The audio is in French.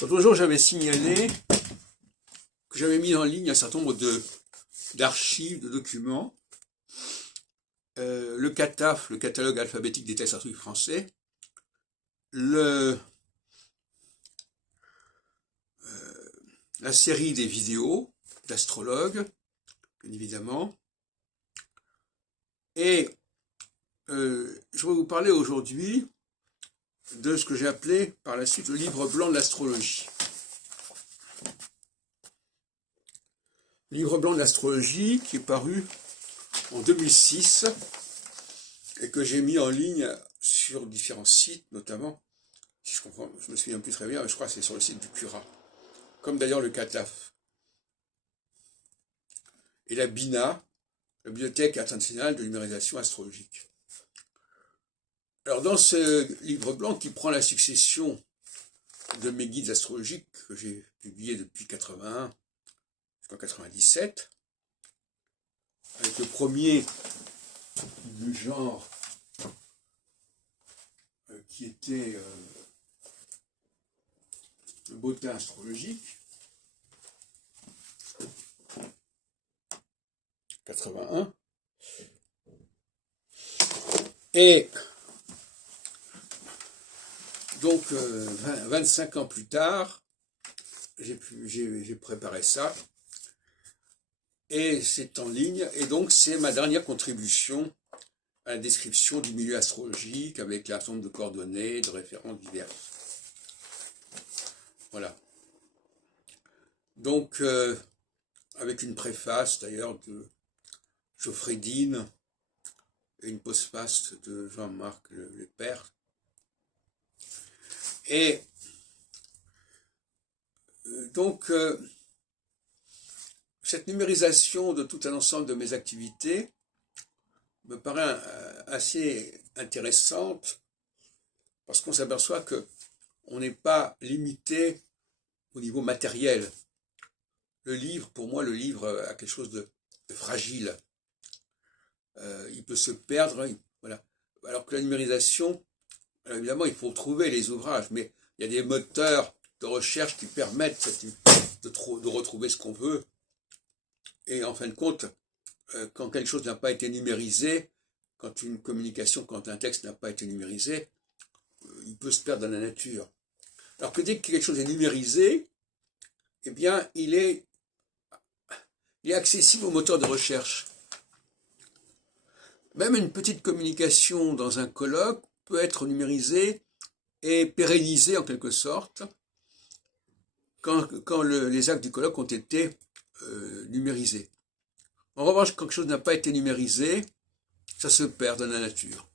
L'autre jour, j'avais signalé que j'avais mis en ligne un certain nombre d'archives, de documents. Le CATAF, le catalogue alphabétique des textes arthuriques français, la série des vidéos d'astrologues, bien évidemment. Et je vais vous parler aujourd'hui de ce que j'ai appelé par la suite le livre blanc de l'astrologie. Le livre blanc de l'astrologie qui est paru en 2006 et que j'ai mis en ligne sur différents sites, notamment, si je comprends, je me souviens plus très bien, mais je crois que c'est sur le site du Cura, comme d'ailleurs le CATAF. Et la BINA, la Bibliothèque internationale de numérisation astrologique. Alors dans ce livre blanc qui prend la succession de mes guides astrologiques que j'ai publiés depuis 81 jusqu'en 97, avec le premier du genre qui était le bottin astrologique, 81, et donc 25 ans plus tard, j'ai préparé ça, et c'est en ligne, et donc c'est ma dernière contribution à la description du milieu astrologique avec un certain nombre de coordonnées, de références diverses. Voilà. Donc, avec une préface d'ailleurs de Geoffrey Dean et une postface de Jean-Marc Lepère. Et donc, cette numérisation de tout un ensemble de mes activités me paraît assez intéressante parce qu'on s'aperçoit que on n'est pas limité au niveau matériel. Le livre, pour moi, le livre a quelque chose de fragile. Il peut se perdre, voilà. Alors que la numérisation, évidemment, il faut trouver les ouvrages, mais il y a des moteurs de recherche qui permettent de retrouver ce qu'on veut. Et en fin de compte, quand quelque chose n'a pas été numérisé, quand une communication, quand un texte n'a pas été numérisé, il peut se perdre dans la nature. Alors que dès que quelque chose est numérisé, eh bien, il est accessible au moteur de recherche. Même une petite communication dans un colloque peut être numérisée et pérennisée en quelque sorte quand les actes du colloque ont été numérisés. En revanche, quand quelque chose n'a pas été numérisé, ça se perd dans la nature.